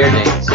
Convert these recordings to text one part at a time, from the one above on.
chair dance.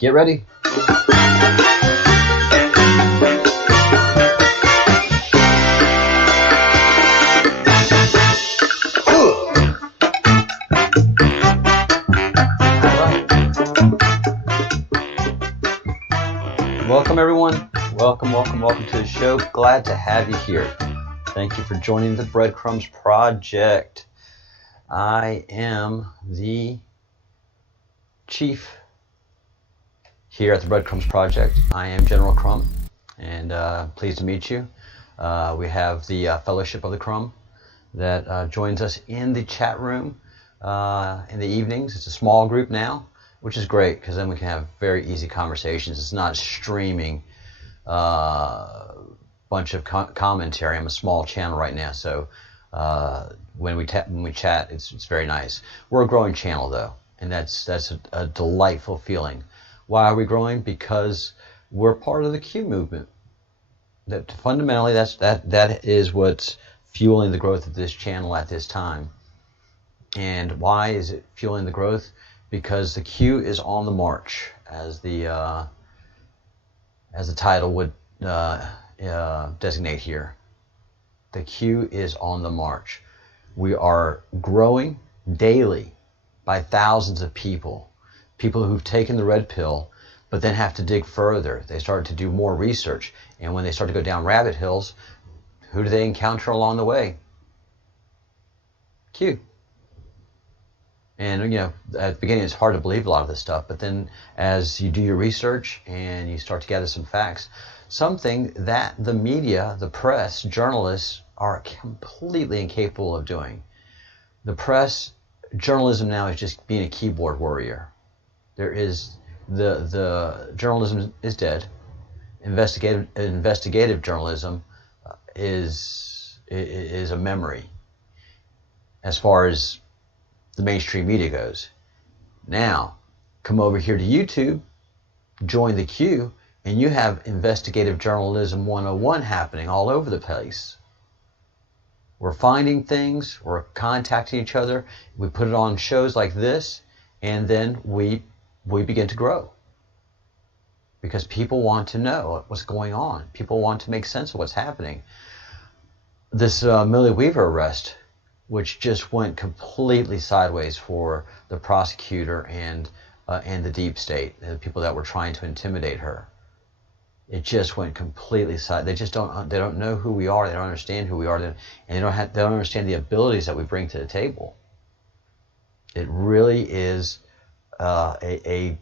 Get ready. Welcome everyone. Welcome to the show. Glad to have you here. Thank you for joining the Breadcrumbs project. I am the chief here at the Breadcrumbs project. I am General Crumb, and pleased to meet you. We have the Fellowship of the Crumb that joins us in the chat room in the evenings. It's a small group now, which is great because then we can have very easy conversations. It's not streaming bunch of commentary. I'm a small channel right now, so when we chat, it's very nice. We're a growing channel though, and that's a delightful feeling. Why are we growing? Because we're part of the Q movement. That fundamentally, that is what's fueling the growth of this channel at this time. And why is it fueling the growth? Because the Q is on the march, as the title would designate here. The Q is on the march. We are growing daily by thousands of people who've taken the red pill, but then have to dig further. They start to do more research, and when they start to go down rabbit hills, who do they encounter along the way? Q. And at the beginning it's hard to believe a lot of this stuff, but then as you do your research and you start to gather some facts, something that the media, the press, journalists are completely incapable of doing. The press, journalism now is just being a keyboard warrior. There is the journalism is dead. Investigative journalism is a memory as far as the mainstream media goes. Now, come over here to YouTube, join the queue, and you have investigative journalism 101 happening all over the place. We're finding things, we're contacting each other, we put it on shows like this, and then we begin to grow. Because people want to know what's going on. People want to make sense of what's happening. This Millie Weaver arrest, which just went completely sideways for the prosecutor and the deep state, the people that were trying to intimidate her. It just went completely sideways. They don't know who we are. They don't understand who we are, and they don't understand the abilities that we bring to the table. It really is a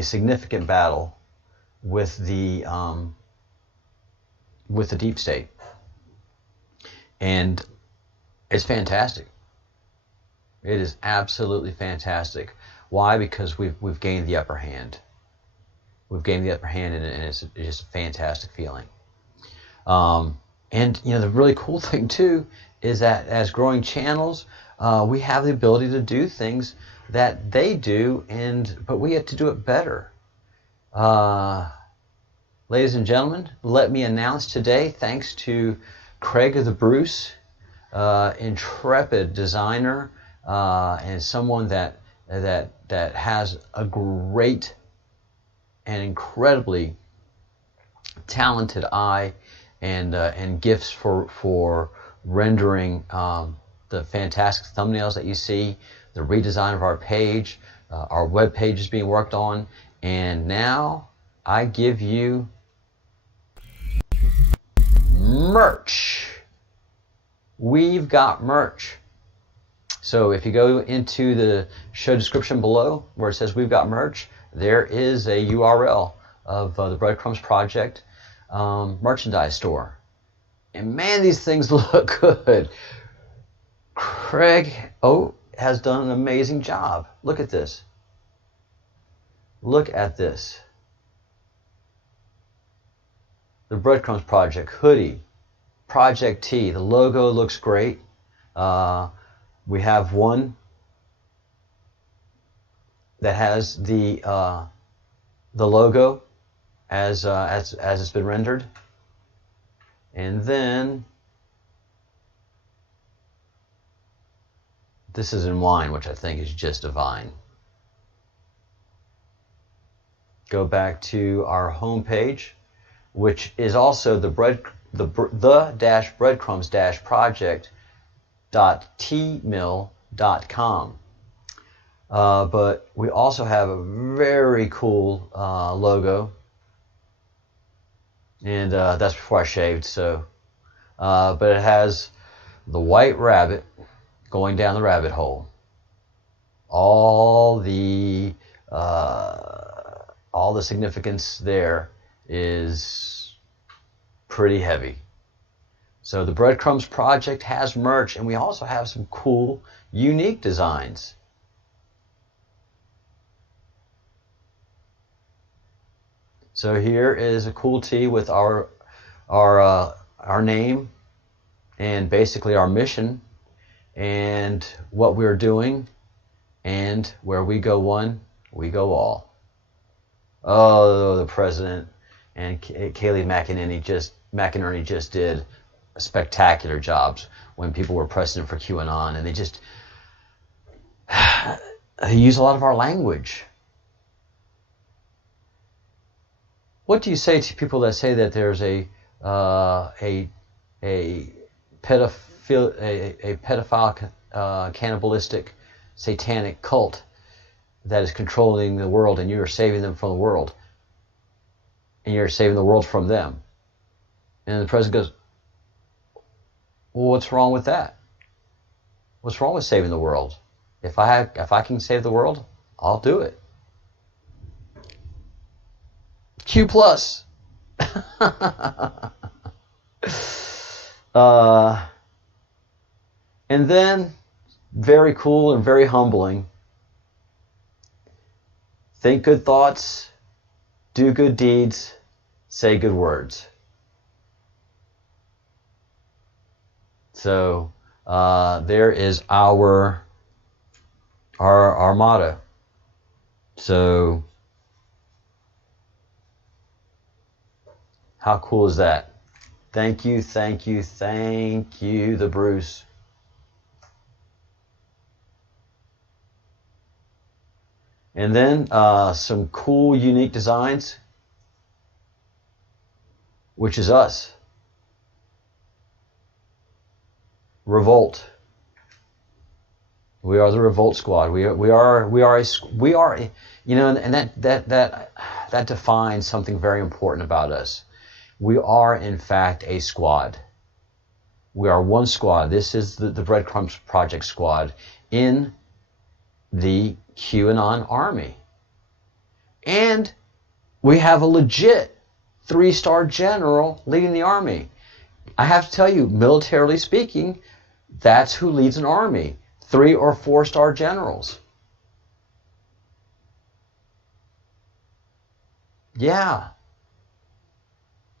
significant battle with the deep state, and it's fantastic. It is absolutely fantastic. Why? Because we've gained the upper hand. We've gained the upper hand, and it's just a fantastic feeling. And the really cool thing too is that as growing channels, we have the ability to do things that they do, but we have to do it better. Ladies and gentlemen, let me announce today, thanks to Craig the Bruce, intrepid designer, and someone that has a great and incredibly talented eye and gifts for rendering the fantastic thumbnails that you see, the redesign of our page, our web page is being worked on, and now I give you merch. We've got merch. So if you go into the show description below where it says we've got merch, there is a URL of the Breadcrumbs Project merchandise store. And man, these things look good. Craig has done an amazing job. Look at this. Look at this. The Breadcrumbs Project hoodie, Project T. The logo looks great. We have one that has the logo as it's been rendered, and then this is in wine, which I think is just divine. Go back to our home page, which is also the breadcrumbs project.tmill.com. But we also have a very cool logo, and that's before I shaved. So, but it has the white rabbit going down the rabbit hole. All the significance there is pretty heavy. So the Breadcrumbs Project has merch, and we also have some cool, unique designs. So here is a cool tee with our name and basically our mission and what we're doing, and where we go one, we go all. Oh, the president and Kayleigh McInerney just did spectacular jobs when people were pressing for QAnon, and they use a lot of our language. What do you say to people that say that there's a pedophile, cannibalistic, satanic cult that is controlling the world, and you are saving them from the world, and you're saving the world from them? And the president goes, well, what's wrong with that? What's wrong with saving the world? If I can save the world, I'll do it. Q plus. And then, very cool and very humbling, think good thoughts, do good deeds, say good words. So there is our motto. So how cool is that? Thank you, the Bruce. And then some cool, unique designs, which is us. Revolt. We are the Revolt Squad. We are. You know, and that defines something very important about us. We are, in fact, a squad. We are one squad. This is the Breadcrumbs Project squad in the QAnon army. And we have a legit 3-star general leading the army. I have to tell you, militarily speaking, that's who leads an army. 3 or 4-star generals. Yeah.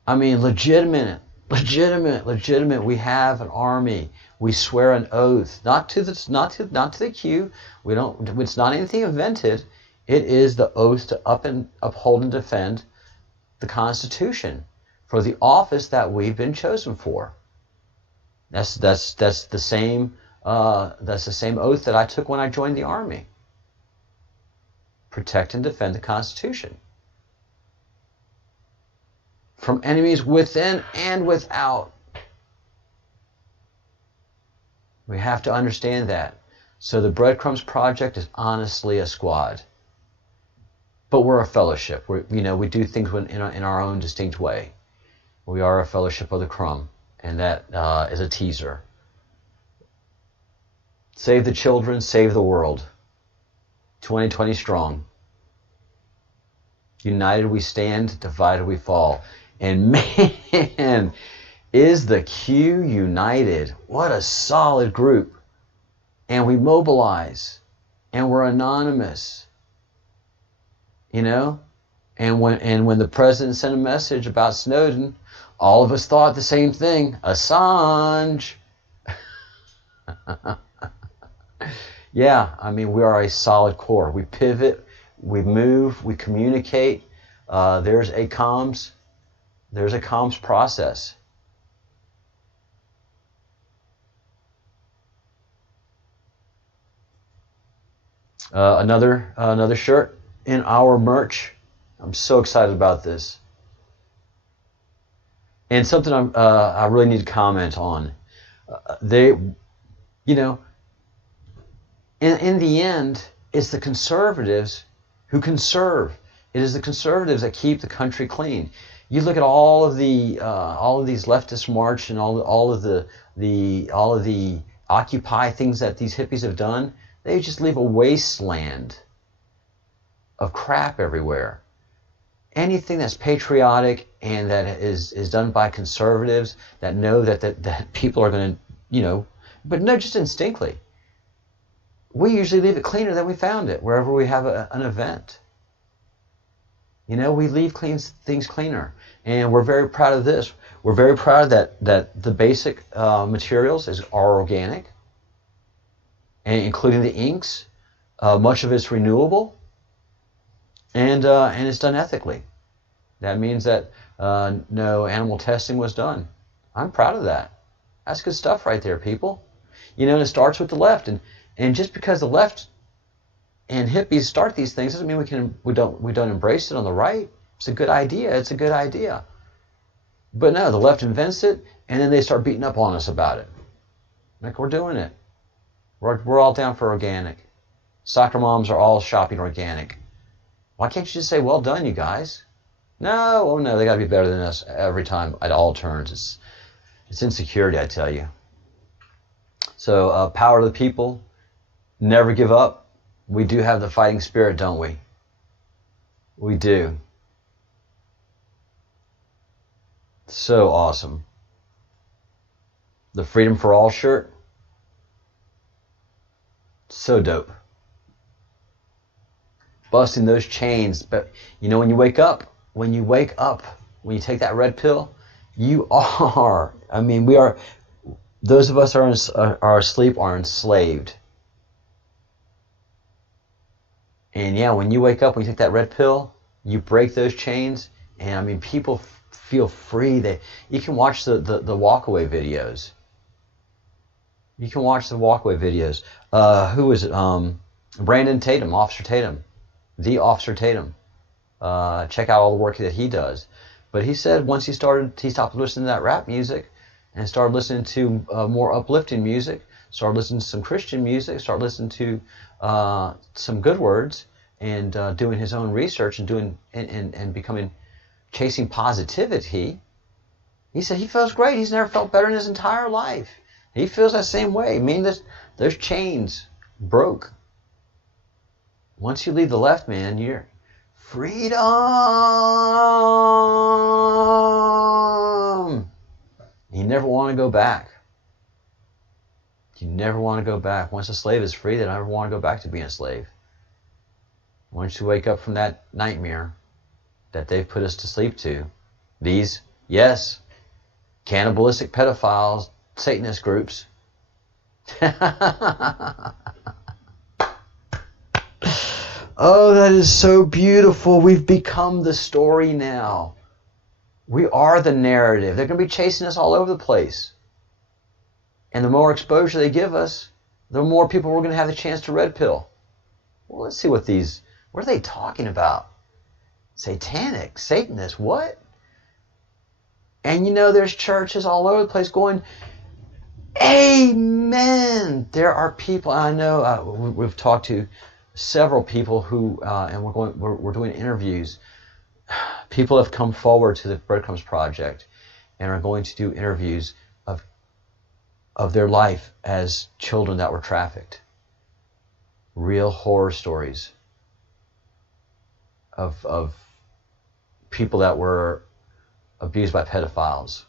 I mean, legitimate. We have an army. We swear an oath, not to the Q. We don't. It's not anything invented. It is the oath to uphold and defend the Constitution for the office that we've been chosen for. That's the same. That's the same oath that I took when I joined the army. Protect and defend the Constitution from enemies within and without. We have to understand that. So the Breadcrumbs Project is honestly a squad, but we're a fellowship. We do things in our own distinct way. We are a fellowship of the crumb, and that is a teaser. Save the children, save the world. 2020 strong. United we stand, divided we fall. And man, Is the Q united? What a solid group. And we mobilize. And we're anonymous. You know? And when the president sent a message about Snowden, all of us thought the same thing. Assange. Yeah, I mean, we are a solid core. We pivot, we move, we communicate. There's a comms process. Another shirt in our merch. I'm so excited about this. And something I really need to comment on. In the end, it's the conservatives who conserve. It is the conservatives that keep the country clean. You look at all of these leftist march and all of the Occupy things that these hippies have done. They just leave a wasteland of crap everywhere. Anything that's patriotic and that is done by conservatives that know that people are going to, but no, just instinctively. We usually leave it cleaner than we found it wherever we have an event. We leave things cleaner. And we're very proud of this. We're very proud that the basic materials are organic, and including the inks. Much of it's renewable, and it's done ethically. That means that no animal testing was done. I'm proud of that. That's good stuff right there, people. And it starts with the left. And just because the left and hippies start these things doesn't mean we don't embrace it on the right. It's a good idea. It's a good idea. But no, the left invents it, and then they start beating up on us about it. Like, we're doing it. We're all down for organic. Soccer moms are all shopping organic. Why can't you just say, well done, you guys? No, they got to be better than us every time at all turns. It's insecurity, I tell you. So, power to the people. Never give up. We do have the fighting spirit, don't we? We do. So awesome. The Freedom for All shirt. So dope. Busting those chains. But when you wake up, when you take that red pill, you are, those of us are asleep are enslaved. And yeah, when you wake up, when you take that red pill, you break those chains, and people feel free. You can watch the walkaway videos. You can watch the walkaway videos. Who is it? Brandon Tatum, Officer Tatum, the Officer Tatum. Check out all the work that he does. But he said once he stopped listening to that rap music and started listening to more uplifting music, started listening to some Christian music, started listening to some good words, and doing his own research and chasing positivity. He said he feels great. He's never felt better in his entire life. He feels that same way. Those chains broke. Once you leave the left, man, you're freedom. You never want to go back. You never want to go back. Once a slave is free, they never want to go back to being a slave. Once you wake up from that nightmare that they've put us to sleep to, these, yes, cannibalistic pedophiles, Satanist groups. Oh, that is so beautiful. We've become the story now. We are the narrative. They're going to be chasing us all over the place. And the more exposure they give us, the more people we're going to have the chance to red pill. Well, let's see what are they talking about? Satanic, Satanist, what? And there's churches all over the place going, amen. There are people, I know we've talked to several people who, and we're doing interviews. People have come forward to the Breadcrumbs Project and are going to do interviews of their life as children that were trafficked. Real horror stories of people that were abused by pedophiles.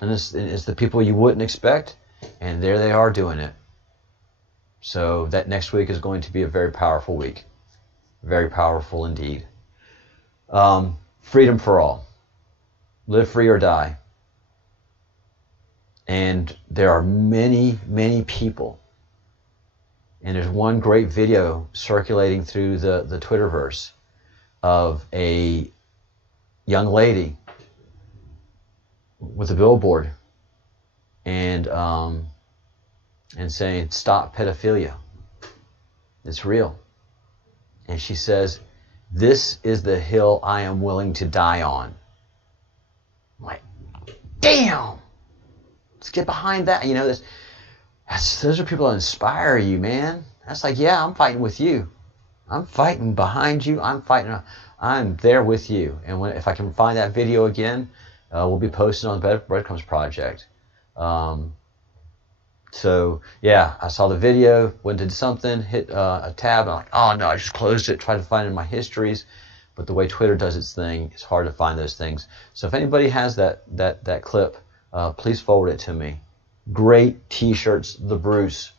And it's the people you wouldn't expect, and there they are doing it. So that next week is going to be a very powerful week. Very powerful indeed. Freedom for all. Live free or die. And there are many, many people. And there's one great video circulating through the Twitterverse of a young lady with a billboard and saying, "Stop pedophilia. It's real." And she says, "This is the hill I am willing to die on." I'm like, damn! Let's get behind that. You know, those are people that inspire you, man. That's like, yeah, I'm fighting with you. I'm fighting behind you. I'm there with you. And if I can find that video again, we'll be posting on the Breadcrumbs project. So yeah, I saw the video, went to something, hit a tab, and I'm like, oh no, I just closed it, tried to find it in my histories. But the way Twitter does its thing, it's hard to find those things. So if anybody has that clip, please forward it to me. Great t-shirts, the Bruce.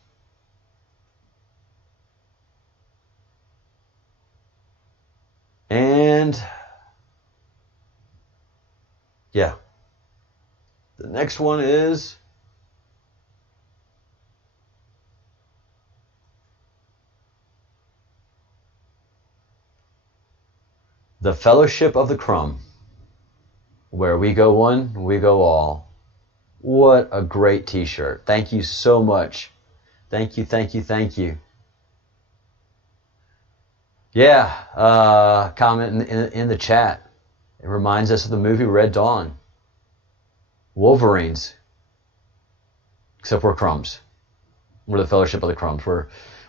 And yeah, the next one is the Fellowship of the Crumb. Where we go one, we go all. What a great t-shirt. Thank you so much. Thank you, thank you, thank you. Yeah, comment in the chat. It reminds us of the movie Red Dawn. Wolverines. Except we're crumbs. We're the Fellowship of the Crumbs.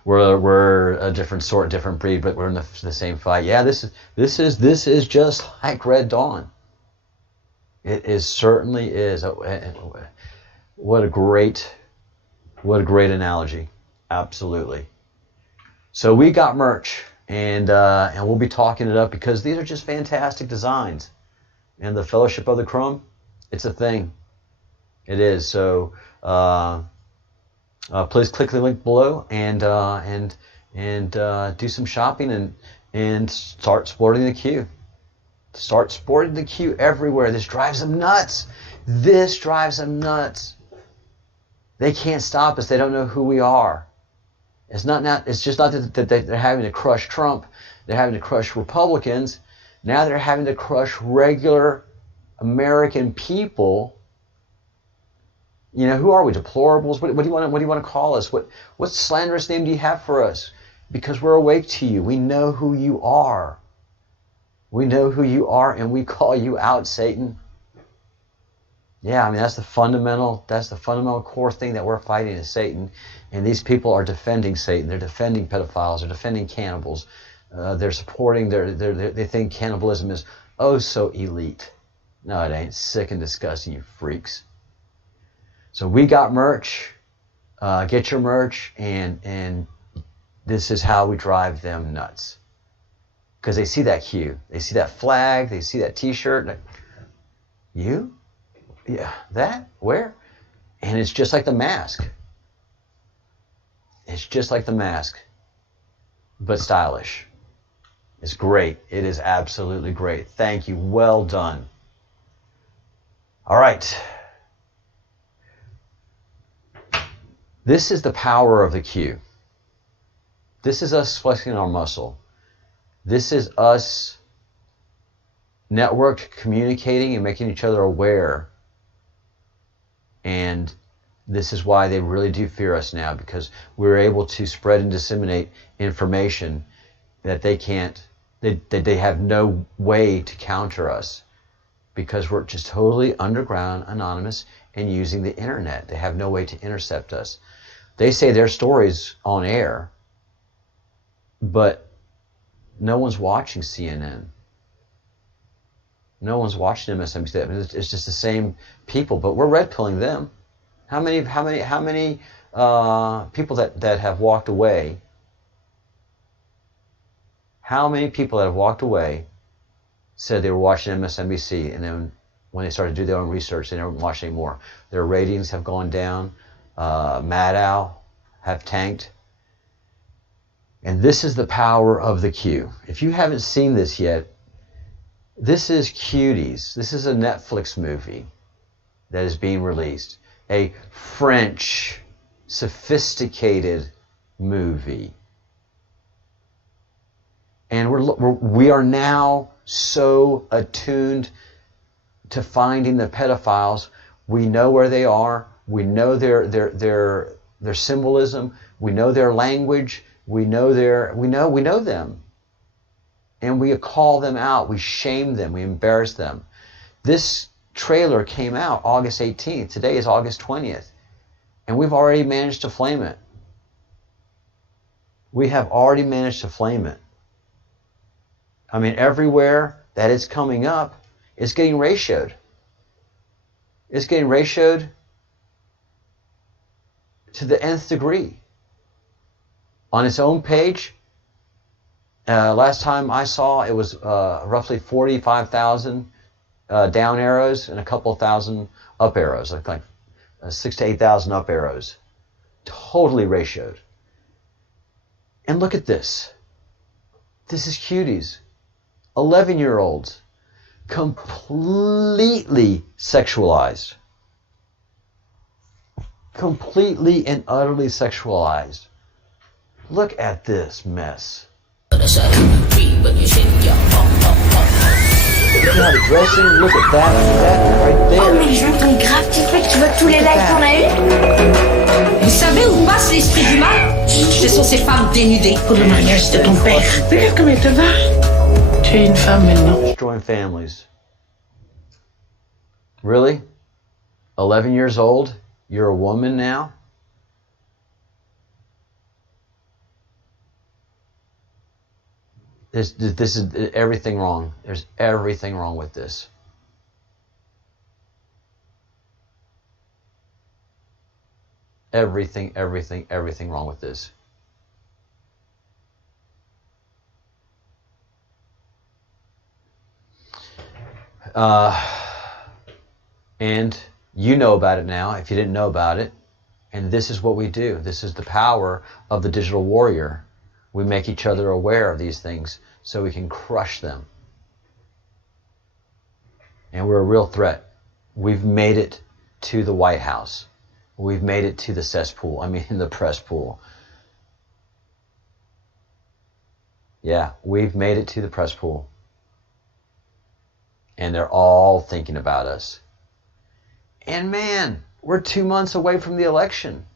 We're a different sort, different breed, but we're in the same fight. Yeah, this is just like Red Dawn. It certainly is. What a great analogy. Absolutely. So we got merch, and we'll be talking it up because these are just fantastic designs. And the Fellowship of the Crumb, it's a thing. It is. So please click the link below and do some shopping and start sporting the queue. Start sporting the queue everywhere. This drives them nuts. This drives them nuts. They can't stop us. They don't know who we are. It's just not that they're having to crush Trump. They're having to crush Republicans. Now they're having to crush regular American people. You know, who are we? Deplorables? What do you want to call us? What slanderous name do you have for us? Because we're awake to you. We know who you are. We know who you are, and we call you out, Satan. Yeah, I mean, that's the fundamental core thing that we're fighting is Satan. And these people are defending Satan. They're defending pedophiles. They're defending cannibals. They're supporting they think cannibalism is oh so elite. No, it ain't. Sick and disgusting, you freaks. So we got merch. Get your merch, and this is how we drive them nuts. Because they see that hue, they see that flag, they see that T-shirt. Like, you? Yeah, that? Where? And it's just like the mask. It's just like the mask, but stylish. It's great. It is absolutely great. Thank you. Well done. All right. This is the power of the Q. This is us flexing our muscle. This is us networked, communicating, and making each other aware. And this is why they really do fear us now, because we're able to spread and disseminate information that they can't, they have no way to counter us, because we're just totally underground, anonymous, and using the internet. They have no way to intercept us. They say their stories on air, but no one's watching CNN. No one's watching MSNBC. I mean, it's just the same people, but we're red pilling them. How many people that have walked away? How many people that have walked away said they were watching MSNBC and then when they started to do their own research. They never watched anymore. Their ratings have gone down. Maddow have tanked. And this is the power of the Q. If you haven't seen this yet, this is Cuties. This is a Netflix movie that is being released. A French, sophisticated movie. And we are now so attuned to finding the pedophiles. We know where they are. We know their symbolism. We know their language. We know them. And we call them out. We shame them. We embarrass them. This trailer came out August 18th. Today is August 20th. And we've already managed to flame it. We have already managed to flame it. I mean, everywhere that it's coming up, it's getting ratioed. It's getting ratioed to the nth degree. On its own page, last time I saw, it was roughly 45,000 down arrows and a couple thousand up arrows, like 6,000 to 8,000 up arrows. Totally ratioed. And look at this. This is Cuties. 11-year-olds. Completely sexualized. Completely and utterly sexualized. Look at this mess. Look at how the dressing, look at that right there. Oh mais je veux ton grave petit truc, tu veux tous les likes qu'on a eu? Vous savez où passe l'esprit du mal? C'est sur ces femmes dénudées. Pour le mariage de ton père. Regarde comme elle te va. Tu es une femme maintenant. Destroying families. Really? 11 years old? You're a woman now? This is everything wrong. There's everything wrong with this. Everything wrong with this. And you know about it now, if you didn't know about it. And this is what we do. This is the power of the digital warrior. We make each other aware of these things so we can crush them. And we're a real threat. We've made it to the White House. We've made it to the cesspool. I mean, the press pool. Yeah, we've made it to the press pool. And they're all thinking about us. And man, we're 2 months away from the election.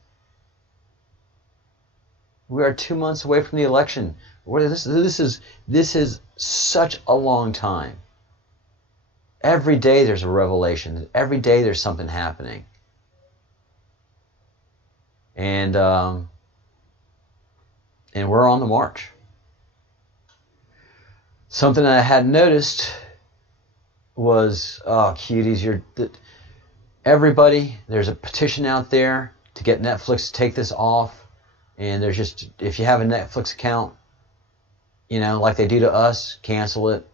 We are 2 months away from the election. This is such a long time. Every day there's a revelation. Every day there's something happening. And we're on the march. Something that I hadn't noticed was, Cuties, everybody, there's a petition out there to get Netflix to take this off. And there's just, if you have a Netflix account, you know, like they do to us, cancel it.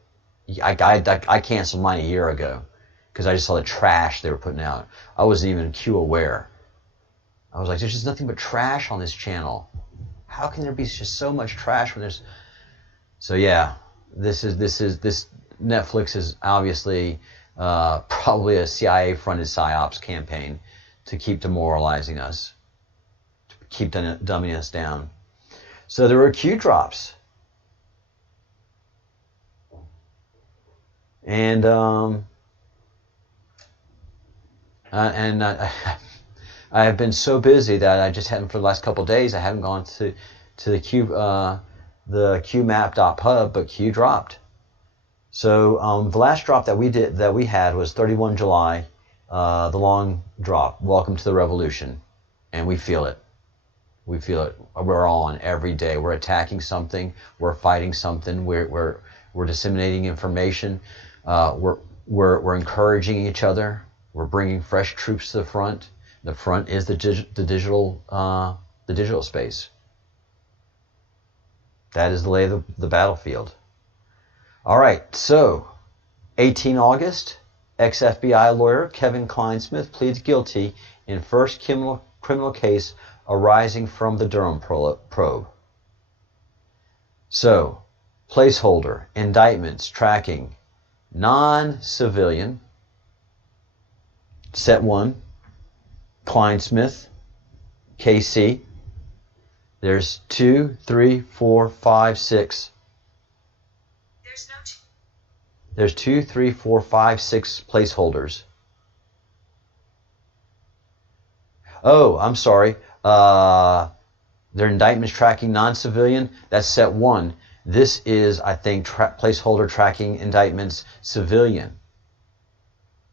I canceled mine a year ago because I just saw the trash they were putting out. I wasn't even Q aware. I was like, there's just nothing but trash on this channel. How can there be just so much trash when there's... So yeah, this Netflix is obviously probably a CIA-funded PSYOPs campaign to keep demoralizing us. Keep dumbing us down. So there were Q drops. And I have been so busy that I just hadn't, for the last couple of days, I haven't gone to the qmap.pub, but Q dropped. So the last drop that we had was 31 July, the long drop. Welcome to the revolution. And we feel it. We feel it. We're on every day. We're attacking something. We're fighting something. We're disseminating information. We're encouraging each other. We're bringing fresh troops to the front. The front is the digital space. That is the lay of the battlefield. All right. So, 18 August, Ex-FBI lawyer Kevin Kleinsmith pleads guilty in first criminal case arising from the Durham probe. So, placeholder, indictments, tracking, non-civilian, set 1, Kleinsmith, KC. There's 2, 3, 4, 5, 6. There's 2, 3, 4, 5, 6 placeholders. Oh, I'm sorry. Their indictments tracking non-civilian. That's set 1. This is, I think, placeholder tracking indictments civilian.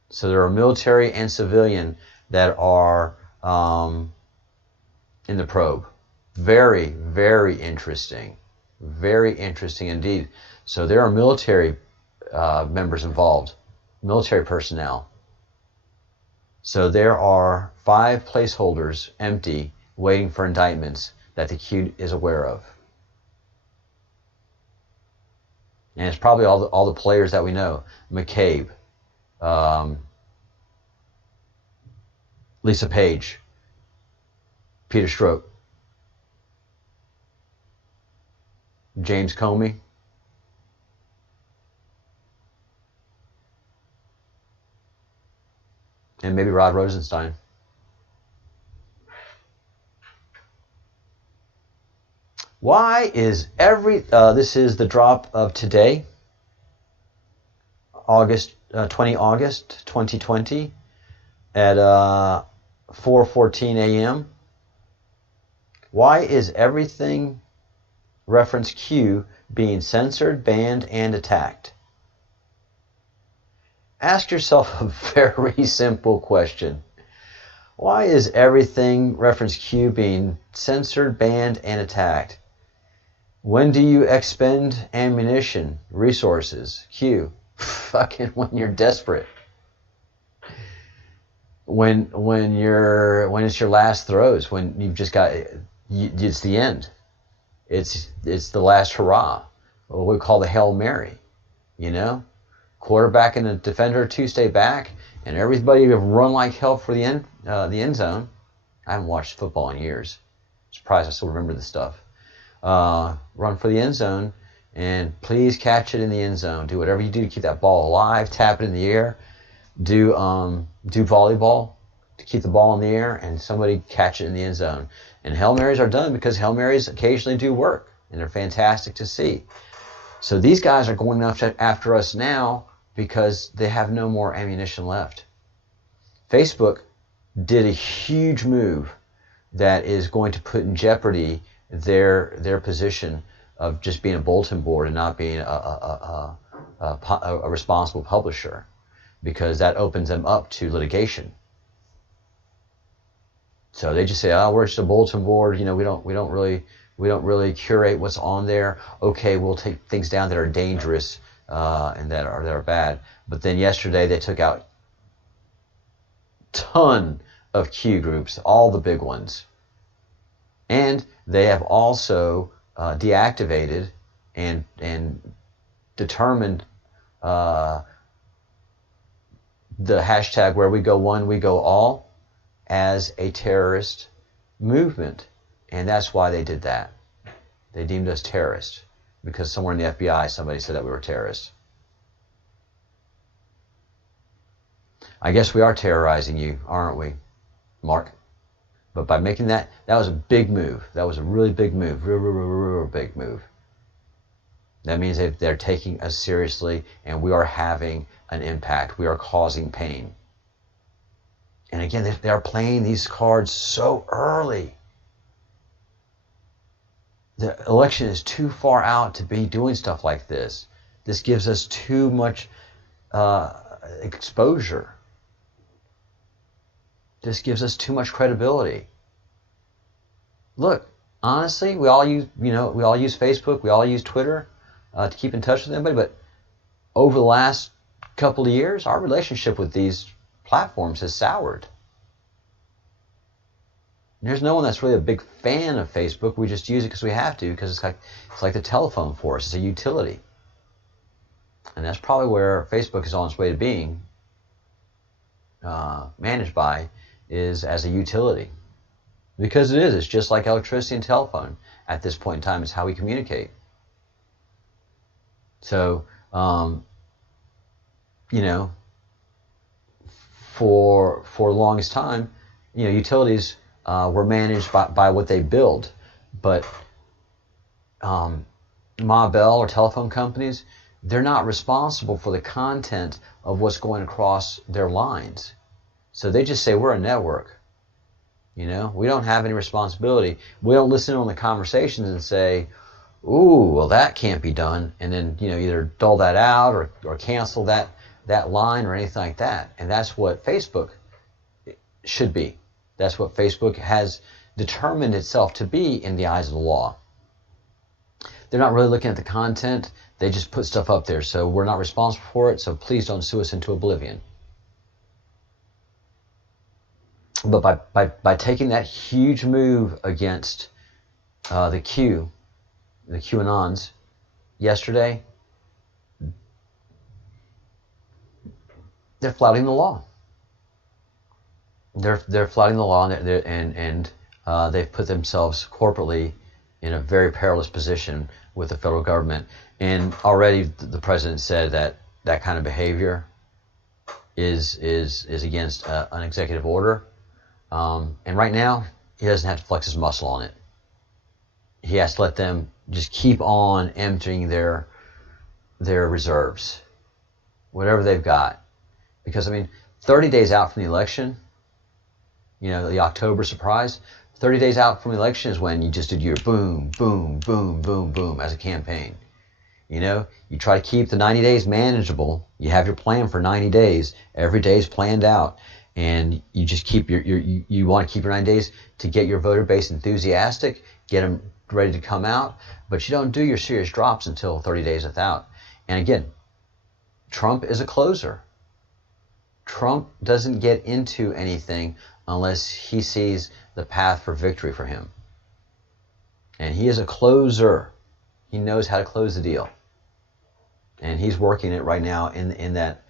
So there are military and civilian that are in the probe. Very, very interesting. Very interesting indeed. So there are military members involved, military personnel. So there are 5 placeholders empty waiting for indictments that the Q is aware of. And it's probably all the players that we know. McCabe, Lisa Page, Peter Strzok, James Comey, and maybe Rod Rosenstein. Why is this is the drop of today, August 2020 at 4:14 a.m. Why is everything reference Q being censored, banned, and attacked? Ask yourself a very simple question. Why is everything reference Q being censored, banned, and attacked? When do you expend ammunition, resources? Q. Fucking when you're desperate. When it's your last throws, when you've just got, it's the end. It's the last hurrah. What we call the Hail Mary, you know? Quarterback and a defender, 2 stay back, and everybody run like hell for the end zone. I haven't watched football in years. Surprised I still remember this stuff. Run for the end zone, and please catch it in the end zone. Do whatever you do to keep that ball alive. Tap it in the air. Do volleyball to keep the ball in the air, and somebody catch it in the end zone. And Hail Marys are done because Hail Marys occasionally do work, and they're fantastic to see. So these guys are going after us now because they have no more ammunition left. Facebook did a huge move that is going to put in jeopardy their position of just being a bulletin board and not being a responsible publisher, because that opens them up to litigation. So they just say, "Oh, we're just a bulletin board. You know, we don't really curate what's on there. Okay, we'll take things down that are dangerous and that are bad." But then yesterday they took out ton of Q groups, all the big ones. And they have also deactivated and determined the hashtag where we go one, we go all as a terrorist movement. And that's why they did that. They deemed us terrorists because somewhere in the FBI somebody said that we were terrorists. I guess we are terrorizing you, aren't we, Mark? But by making that was a big move. That was a really big move. Real big move. That means that they're taking us seriously and we are having an impact. We are causing pain. And again, they are playing these cards so early. The election is too far out to be doing stuff like this. This gives us too much exposure. This gives us too much credibility. Look, honestly, we all use Facebook, we all use Twitter to keep in touch with anybody, but over the last couple of years, our relationship with these platforms has soured. There's no one that's really a big fan of Facebook. We just use it because we have to, because it's like the telephone for us. It's a utility. And that's probably where Facebook is on its way to being. managed by is as a utility. Because it is. It's just like electricity and telephone. At this point in time, it's how we communicate. So, you know, for the longest time, you know, utilities were managed by what they build. But Ma Bell or telephone companies, they're not responsible for the content of what's going across their lines. So they just say, we're a network. You know, we don't have any responsibility. We don't listen on the conversations and say, ooh, well, that can't be done. And then, you know, either dull that out or cancel that line or anything like that. And that's what Facebook should be. That's what Facebook has determined itself to be in the eyes of the law. They're not really looking at the content. They just put stuff up there. So we're not responsible for it. So please don't sue us into oblivion. But by taking that huge move against the QAnons yesterday, they're flouting the law. They're flouting the law, and they've put themselves corporately in a very perilous position with the federal government. And already the president said that kind of behavior is against an executive order. And right now, he doesn't have to flex his muscle on it. He has to let them just keep on emptying their reserves, whatever they've got. Because, I mean, 30 days out from the election, you know, the October surprise, 30 days out from the election is when you just did your boom, boom, boom, boom, boom as a campaign. You know, you try to keep the 90 days manageable. You have your plan for 90 days. Every day is planned out. And you just keep you want to keep your 9 days to get your voter base enthusiastic, get them ready to come out, but you don't do your serious drops until 30 days without. And again, Trump is a closer. Trump doesn't get into anything unless he sees the path for victory for him. And he is a closer. He knows how to close the deal. And he's working it right now in that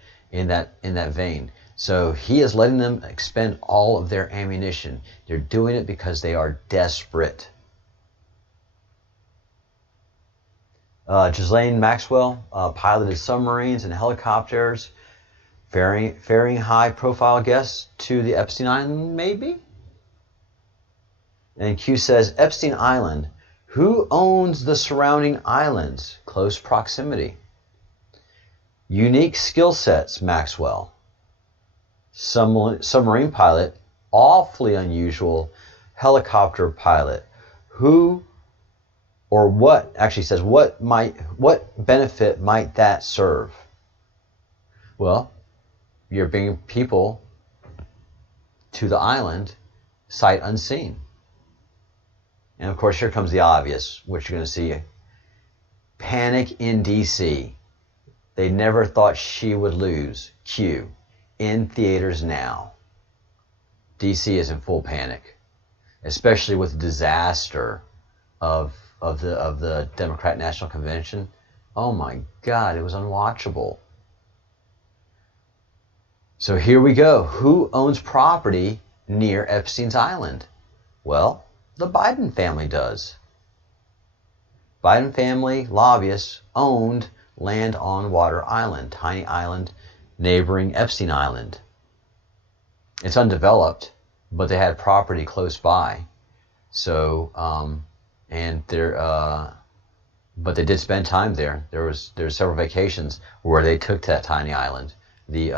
vein. So he is letting them expend all of their ammunition. They're doing it because they are desperate. Ghislaine Maxwell piloted submarines and helicopters, ferrying high-profile guests to the Epstein Island, maybe? And Q says, Epstein Island, who owns the surrounding islands? Close proximity. Unique skill sets, Maxwell. Submarine pilot, awfully unusual helicopter pilot. Who or what, actually says, what benefit might that serve? Well, you're bringing people to the island sight unseen. And of course, here comes the obvious, which you're going to see. Panic in D.C. They never thought she would lose. Q. In theaters now. D.C. is in full panic, especially with the disaster of the Democrat National Convention. Oh my God, it was unwatchable. So here we go. Who owns property near Epstein's Island? Well, the Biden family does. Biden family lobbyists owned land on Water Island, tiny island neighboring Epstein Island. It's undeveloped, but they had property close by. So, but they did spend time there. There were several vacations where they took to that tiny island, the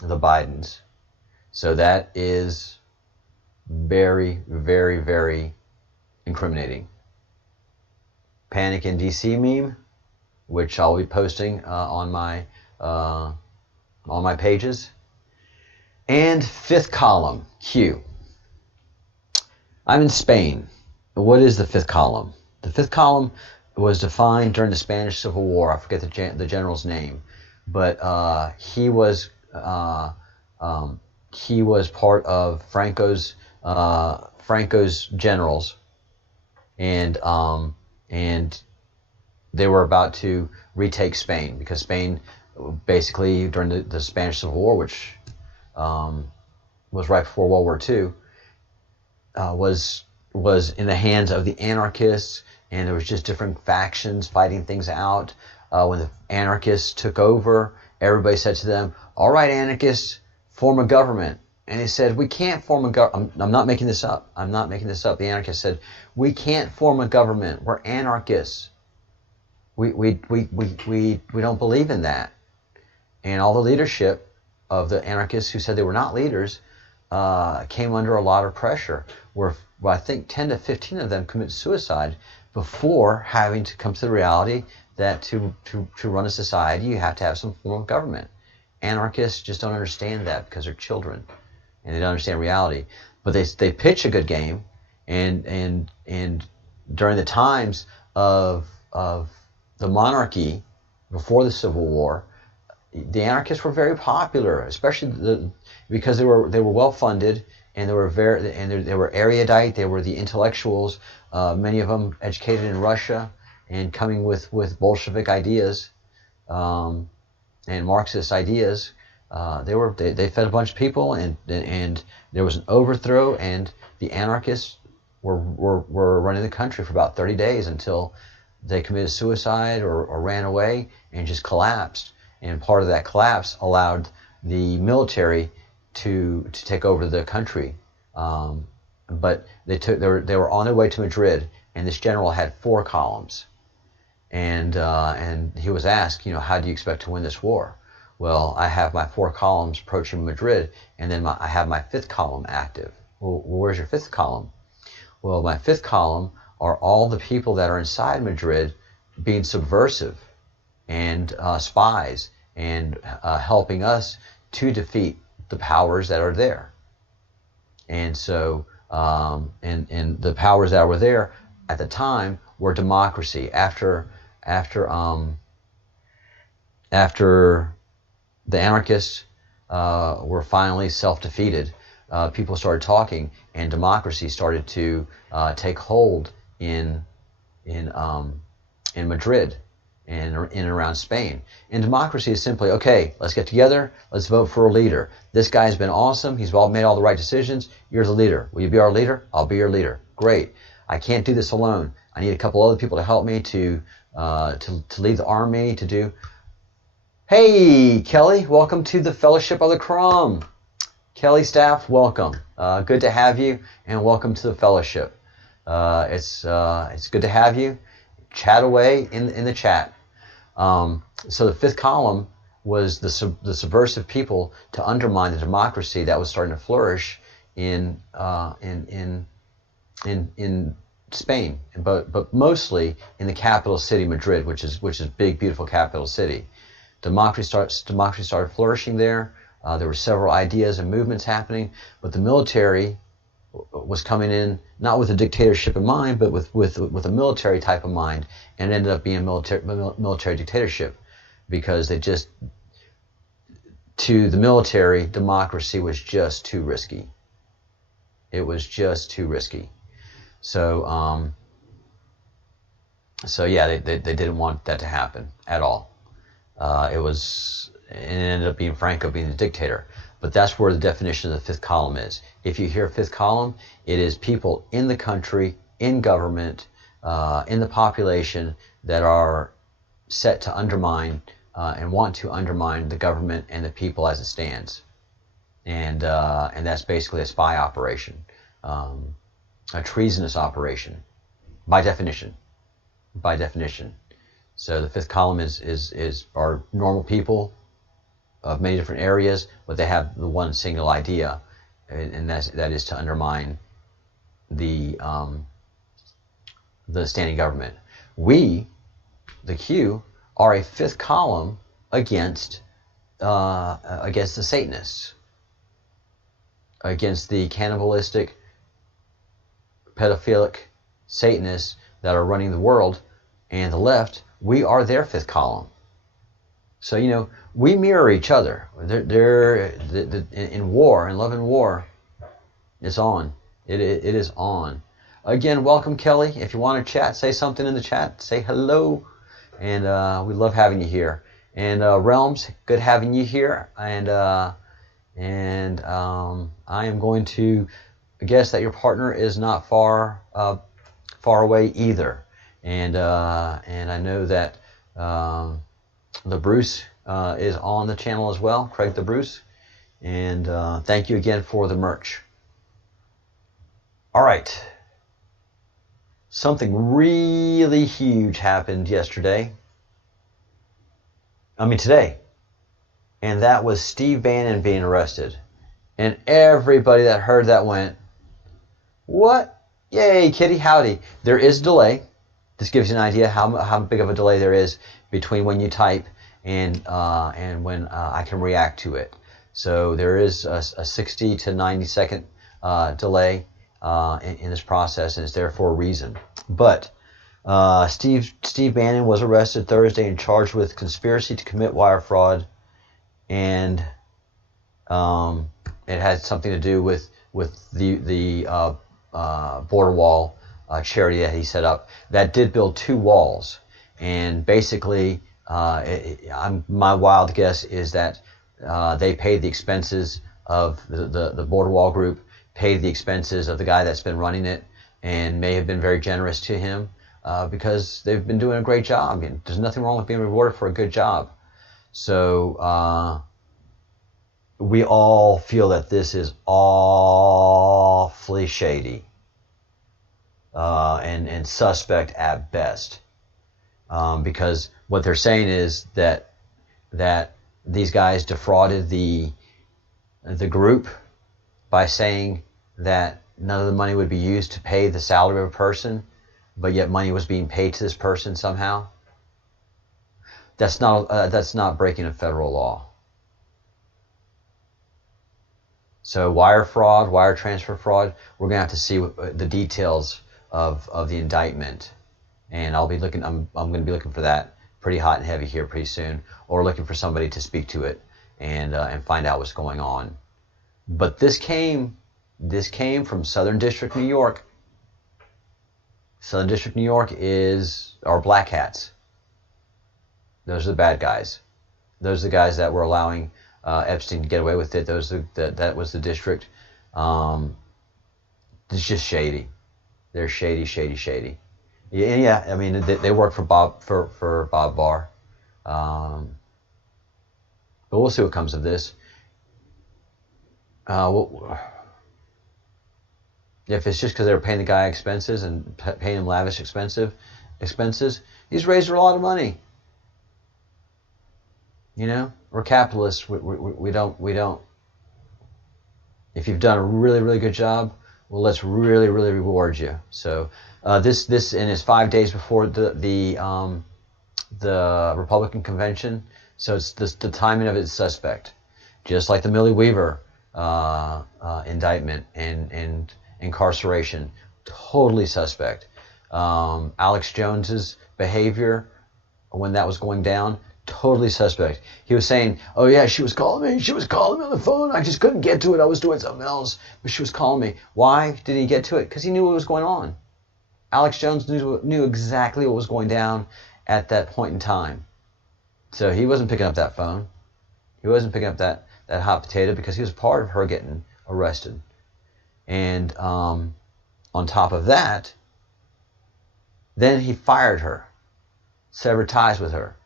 Bidens. So that is very, very, very incriminating. Panic in DC meme, which I'll be posting on my pages. And fifth column, Q. I'm in Spain. What is the fifth column? The fifth column was defined during the Spanish Civil War. I forget the general's name, but he was part of Franco's generals, and they were about to retake Spain because Spain, basically during the Spanish Civil War, which was right before World War II, was in the hands of the anarchists, and there was just different factions fighting things out. When the anarchists took over, everybody said to them, "All right, anarchists, form a government." And they said, "We can't form a government." I'm not making this up. I'm not making this up. The anarchists said, "We can't form a government. We're anarchists. We don't believe in that." And all the leadership of the anarchists who said they were not leaders came under a lot of pressure, where I think 10 to 15 of them committed suicide before having to come to the reality that to run a society, you have to have some form of government. Anarchists just don't understand that because they're children and they don't understand reality. But they pitch a good game, and during the times of the monarchy before the Civil War, the anarchists were very popular, especially because they were well funded, and they were erudite. They were the intellectuals. Many of them educated in Russia and coming with Bolshevik ideas and Marxist ideas. They fed a bunch of people, and there was an overthrow, and the anarchists were running the country for about 30 days until they committed suicide or ran away and just collapsed. And part of that collapse allowed the military to take over the country. But they were on their way to Madrid, and this general had 4 columns. And he was asked, how do you expect to win this war? Well, I have my 4 columns approaching Madrid, and then I have my 5th column active. Well, where's your 5th column? Well, my 5th column are all the people that are inside Madrid being subversive and spies and helping us to defeat the powers that are there. And so, and the powers that were there at the time were democracy. After the anarchists were finally self-defeated, people started talking, and democracy started to take hold in Madrid and in and around Spain. And democracy is simply, okay, let's get together, let's vote for a leader. This guy's been awesome, he's made all the right decisions, you're the leader. Will you be our leader? I'll be your leader. Great. I can't do this alone. I need a couple other people to help me to lead the army, to do. Hey, Kelly, welcome to the Fellowship of the Crumb. Kelly staff, welcome. Good to have you, and welcome to the fellowship. It's good to have you. Chat away in the chat. So the 5th column was the subversive people to undermine the democracy that was starting to flourish in Spain, but mostly in the capital city, Madrid, which is big, beautiful capital city. Democracy started flourishing there. There were several ideas and movements happening, but the military was coming in not with a dictatorship in mind, but with a military type of mind, and it ended up being a military dictatorship, because to the military, democracy was just too risky. It was just too risky. So yeah, they didn't want that to happen at all. It ended up being Franco being the dictator. But that's where the definition of the 5th column is. If you hear 5th column, it is people in the country, in government, in the population that are set to undermine and want to undermine the government and the people as it stands. And that's basically a spy operation, a treasonous operation, by definition. By definition. So the 5th column are normal people of many different areas, but they have the one single idea, and that is to undermine the standing government. We, the Q, are a 5th column against the Satanists, against the cannibalistic, pedophilic Satanists that are running the world, and the left. We are their 5th column. So, we mirror each other. They're in war, in love and war, it's on. It is on. Again, welcome, Kelly. If you want to chat, say something in the chat. Say hello. And we love having you here. And Realms, good having you here. And And I am going to guess that your partner is not far away either. And I know that the Bruce is on the channel as well, Craig the Bruce. And thank you again for the merch. All right. Something really huge happened today. And that was Steve Bannon being arrested. And everybody that heard that went, what? Yay, kitty, howdy. There is a delay. This gives you an idea how big of a delay there is between when you type and when I can react to it. So there is a 60 to 90 second delay in this process, and it's there for a reason. But Steve Bannon was arrested Thursday and charged with conspiracy to commit wire fraud, and it had something to do with the border wall charity that he set up that did build 2 walls. And basically, my wild guess is that they paid the expenses of the border wall group, paid the expenses of the guy that's been running it, and may have been very generous to him because they've been doing a great job. I mean, there's nothing wrong with being rewarded for a good job. So we all feel that this is awfully shady and suspect at best, because what they're saying is that these guys defrauded the group by saying that none of the money would be used to pay the salary of a person, but yet money was being paid to this person somehow. That's not breaking a federal law. So wire fraud, wire transfer fraud, we're going to have to see the details of the indictment, and I'm going to be looking for that pretty hot and heavy here pretty soon, or looking for somebody to speak to it and find out what's going on. But this came from Southern District, New York. Southern District, New York are black hats. Those are the bad guys. Those are the guys that were allowing Epstein to get away with it. That was the district. It's just shady. They're shady, shady, shady. Yeah. I mean, they work for Bob Barr. But we'll see what comes of this. If it's just because they were paying the guy expenses and paying him lavish expenses, he's raised a lot of money. You know, we're capitalists. We don't. If you've done a really, really good job, well, let's really, really reward you. So this and it's 5 days before the Republican convention. So it's the timing of it is suspect, just like the Millie Weaver indictment and incarceration, totally suspect. Alex Jones's behavior when that was going down, totally suspect. He was saying, oh yeah, she was calling me on the phone, I just couldn't get to it, I was doing something else, but she was calling me. Why did he get to it? Because he knew what was going on. Alex Jones knew exactly what was going down at that point in time. So he wasn't picking up that phone. He wasn't picking up that hot potato because he was part of her getting arrested. And on top of that, then he fired her, severed ties with her,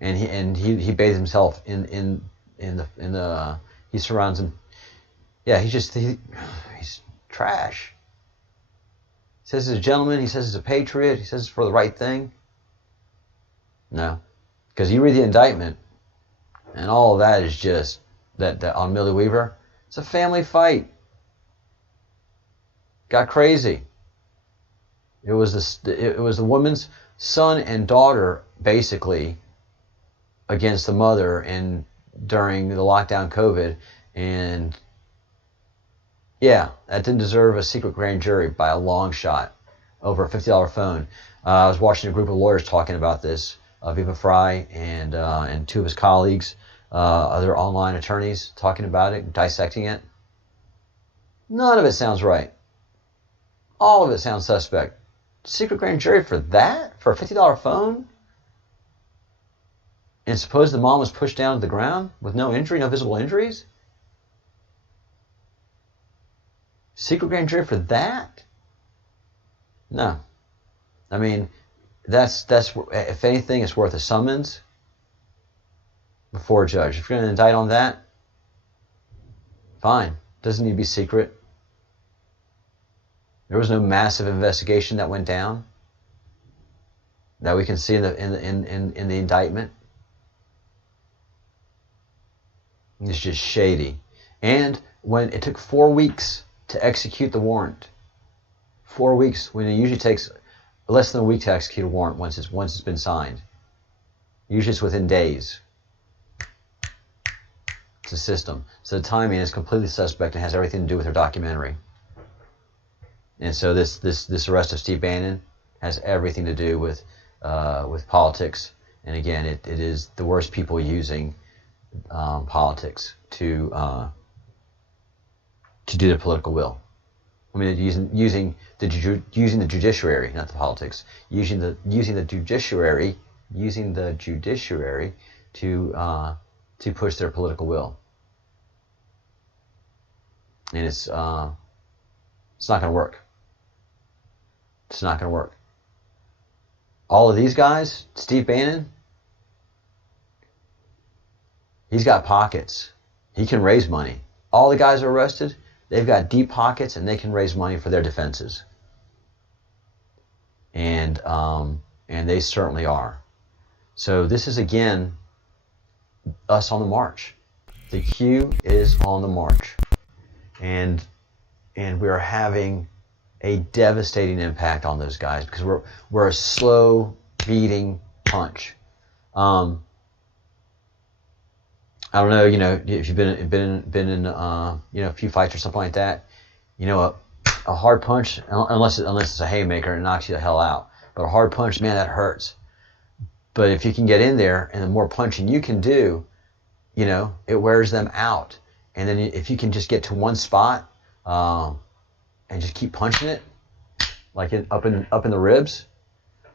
and he bathes himself in the he surrounds him. Yeah, he's trash. He says he's a gentleman. He says he's a patriot. He says it's for the right thing. No, because you read the indictment, and all of that is just that on Millie Weaver. It's a family fight. Got crazy. It was the woman's son and daughter basically against the mother and during the lockdown COVID, and yeah, that didn't deserve a secret grand jury by a long shot over a $50 phone. I was watching a group of lawyers talking about this, Viva Fry and two of his colleagues, other online attorneys talking about it, dissecting it. None of it sounds right. All of it sounds suspect. Secret grand jury for that? For a $50 phone? And suppose the mom was pushed down to the ground with no injury, no visible injuries? Secret grand jury for that? No. I mean, that's if anything, it's worth a summons before a judge. If you're going to indict on that, fine. Doesn't need to be secret. There was no massive investigation that went down that we can see in the indictment. It's just shady. And when it took 4 weeks to execute the warrant, 4 weeks, when it usually takes less than a week to execute a warrant once it's been signed. Usually it's within days. It's a system. So the timing is completely suspect and has everything to do with her documentary. And so this arrest of Steve Bannon has everything to do with politics. And again, it is the worst people using politics to do their political will. I mean, using the judiciary, not the politics, using the judiciary to push their political will. And it's not going to work. It's not going to work. All of these guys, Steve Bannon, he's got pockets. He can raise money. All the guys who are arrested, they've got deep pockets and they can raise money for their defenses. And they certainly are. So this is, again, us on the march. The Q is on the march. And we are having a devastating impact on those guys because we're a slow beating punch. I don't know, if you've been in a few fights or something like that, a hard punch, unless it's a haymaker, it knocks you the hell out. But a hard punch, man, that hurts. But if you can get in there, and the more punching you can do, it wears them out. And then if you can just get to one spot and just keep punching it, like up in the ribs,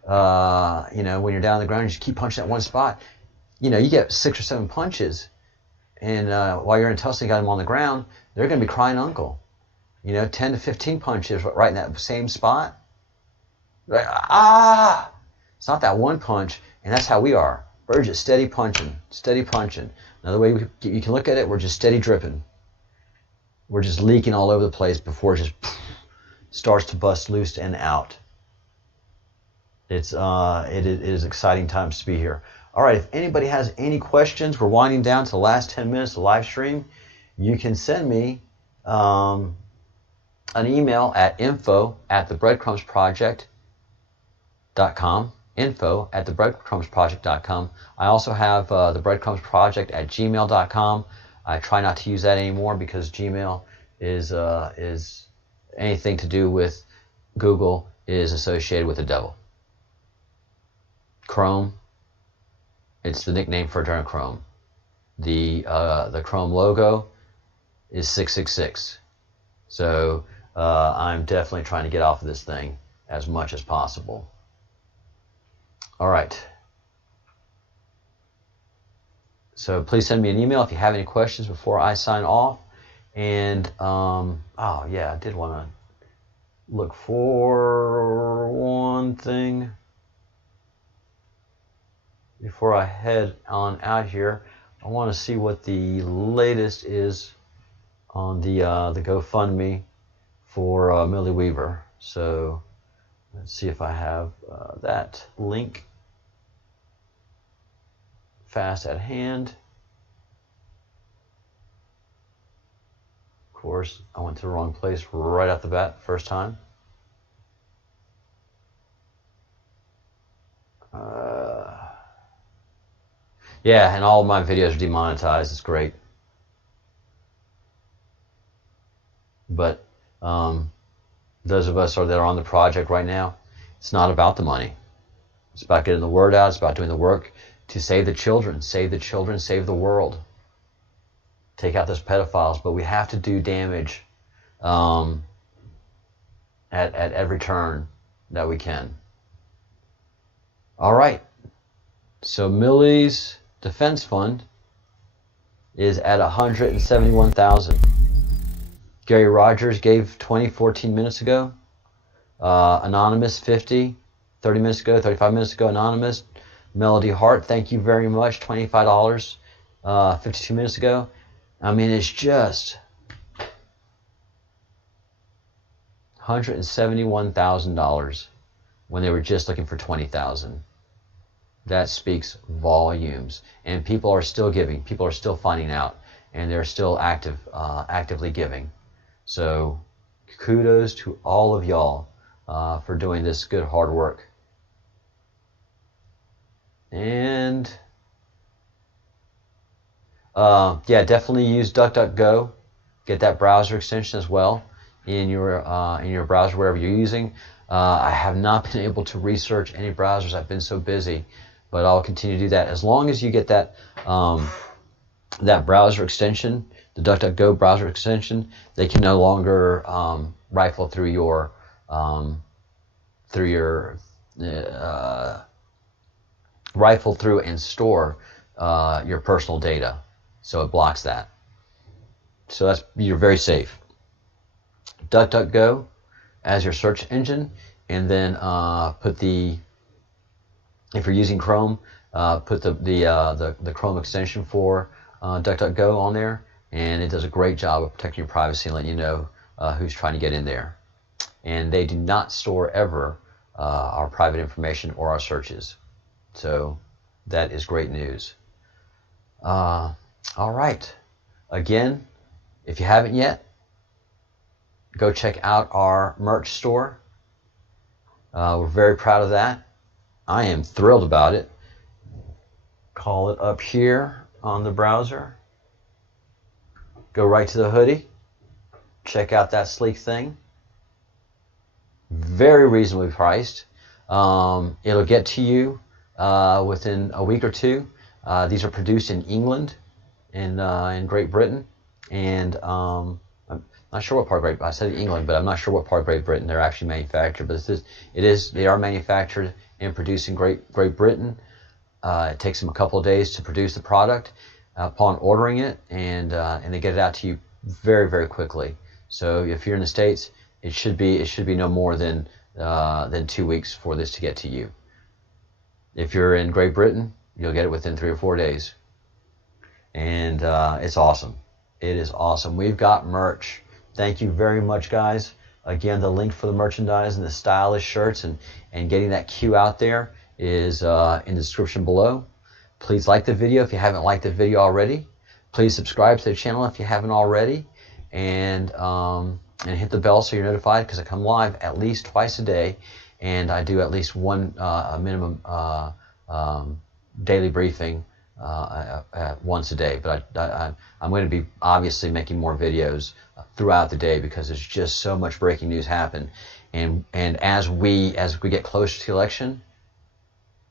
when you're down on the ground, you just keep punching that one spot. You get 6 or 7 punches, and while you're in tussling, got them on the ground, they're going to be crying uncle. 10 to 15 punches right in that same spot. Like, it's not that one punch, and that's how we are. We're just steady punching. Another way you can look at it, we're just steady dripping. We're just leaking all over the place before it just starts to bust loose and out. It is exciting times to be here. All right, if anybody has any questions, we're winding down to the last 10 minutes of the live stream. You can send me an email at info@thebreadcrumbsproject.com. info@thebreadcrumbsproject.com. I also have the Breadcrumbs Project at gmail.com. I try not to use that anymore because Gmail is anything to do with Google is associated with the devil. Chrome, it's the nickname for Adrenochrome. The Chrome logo is 666. So I'm definitely trying to get off of this thing as much as possible. All right. So please send me an email if you have any questions before I sign off. And, I did want to look for one thing before I head on out here. I want to see what the latest is on the GoFundMe for Millie Weaver. So let's see if I have that link fast at hand. Of course, I went to the wrong place right off the bat first time. Yeah, and all of my videos are demonetized. It's great. But those of us that are on the project right now, it's not about the money. It's about getting the word out. It's about doing the work to save the children, save the world. Take out those pedophiles. But we have to do damage at every turn that we can. All right. So Millie's defense fund is at 171,000. Gary Rogers gave 14 minutes ago. Anonymous 50, 30 minutes ago, 35 minutes ago. Anonymous. Melody Hart, thank you very much, $25, 52 minutes ago. I mean, it's just $171,000 when they were just looking for 20,000. That speaks volumes, and people are still giving. People are still finding out, and they're still actively giving. So kudos to all of y'all for doing this good hard work. And yeah, definitely use DuckDuckGo. Get that browser extension as well in your browser wherever you're using. I have not been able to research any browsers. I've been so busy, but I'll continue to do that as long as you get that that browser extension, the DuckDuckGo browser extension. They can no longer rifle through your rifle through and store your personal data, so it blocks that. So you're very safe. DuckDuckGo as your search engine, and then if you're using Chrome, put the Chrome extension for DuckDuckGo on there, and it does a great job of protecting your privacy and letting you know who's trying to get in there. And they do not store ever our private information or our searches. So that is great news. All right. Again, if you haven't yet, go check out our merch store. We're very proud of that. I am thrilled about it. Call it up here on the browser. Go right to the hoodie. Check out that sleek thing. Very reasonably priced. It'll get to you within a week or two. These are produced in England, in Great Britain, and I'm not sure what part of Great Britain. I said England, but I'm not sure what part of Great Britain they're actually manufactured. But they are manufactured and produced in Great Britain. It takes them a couple of days to produce the product upon ordering it, and they get it out to you very, very quickly. So if you're in the States, it should be no more than 2 weeks for this to get to you. If you're in Great Britain, you'll get it within 3 or 4 days. And it's awesome. It is awesome. We've got merch. Thank you very much, guys. Again, the link for the merchandise and the stylish shirts and getting that queue out there is in the description below. Please like the video if you haven't liked the video already. Please subscribe to the channel if you haven't already. And hit the bell so you're notified, because I come live at least twice a day, and I do at least one minimum daily briefing once a day. But I'm going to be obviously making more videos throughout the day, because there's just so much breaking news happen. And as we get closer to the election,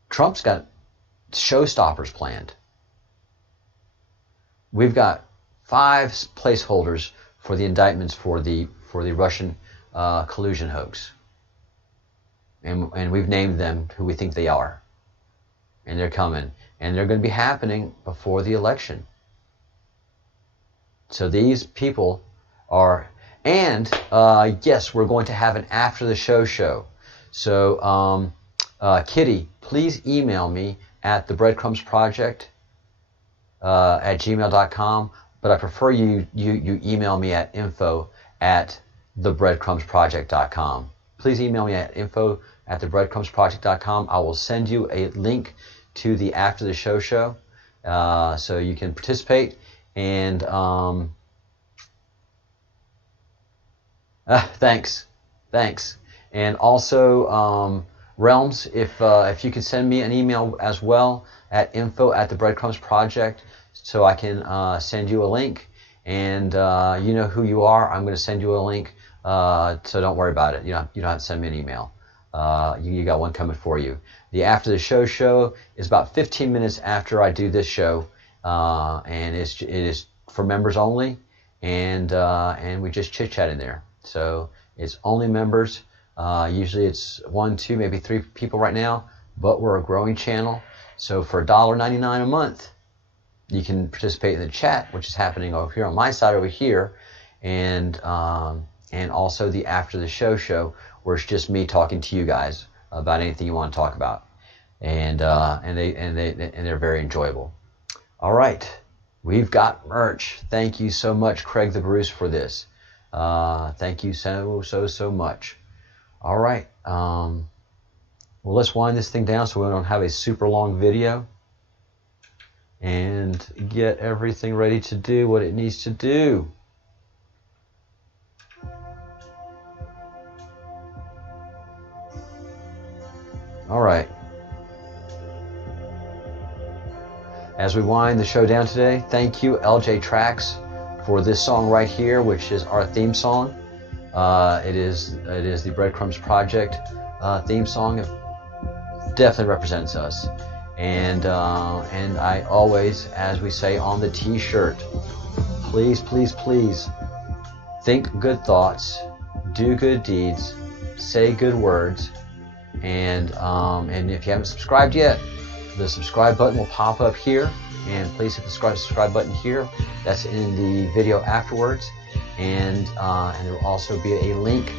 Trump's got showstoppers planned. We've got 5 placeholders for the indictments for the Russian collusion hoax, and we've named them who we think they are, and they're coming, and they're going to be happening before the election. So these people are, and yes, we're going to have an after the show. So Kitty, please email me at the Breadcrumbs Project at gmail.com. But I prefer you email me at info@thebreadcrumbsproject.com. Please email me at info@thebreadcrumbsproject.com. I will send you a link to the after the show so you can participate. And thanks. And also Realms, if you can send me an email as well at info@thebreadcrumbsproject, so I can send you a link, and you know who you are. I'm going to send you a link, so don't worry about it. You don't have to send me an email. You got one coming for you. The after the show is about 15 minutes after I do this show, and it is for members only, and we just chit chat in there. So it's only members. Usually it's 1, 2, maybe 3 people right now, but we're a growing channel. So for $1.99 a month, You can participate in the chat, which is happening over here on my side over here, and also the after the show, where it's just me talking to you guys about anything you want to talk about, and they're very enjoyable. All right, we've got merch. Thank you so much, Craig the Bruce, for this. Thank you so much. All right, well, let's wind this thing down so we don't have a super long video, and get everything ready to do what it needs to do. All right. As we wind the show down today, thank you, LJ Tracks, for this song right here, which is our theme song. It is the Breadcrumbs Project theme song. It definitely represents us. And I always, as we say on the t-shirt, please, please, please think good thoughts, do good deeds, say good words, and if you haven't subscribed yet, the subscribe button will pop up here, and please hit the subscribe button here. That's in the video afterwards, and there will also be a link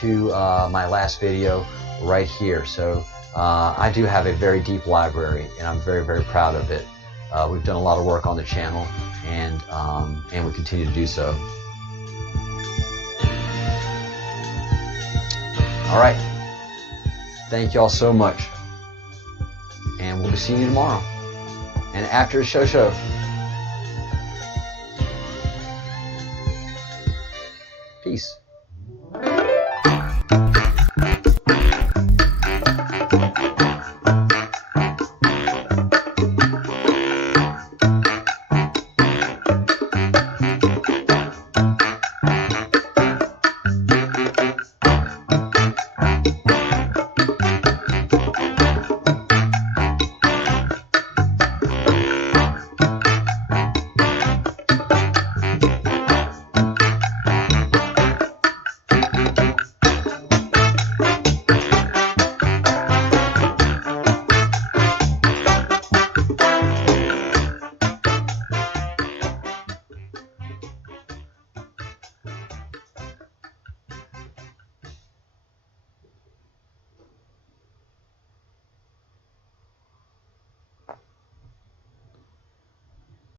to my last video right here. So I do have a very deep library, and I'm very, very proud of it. We've done a lot of work on the channel, and we continue to do so. All right. Thank you all so much. And we'll be seeing you tomorrow. And after the show. Peace.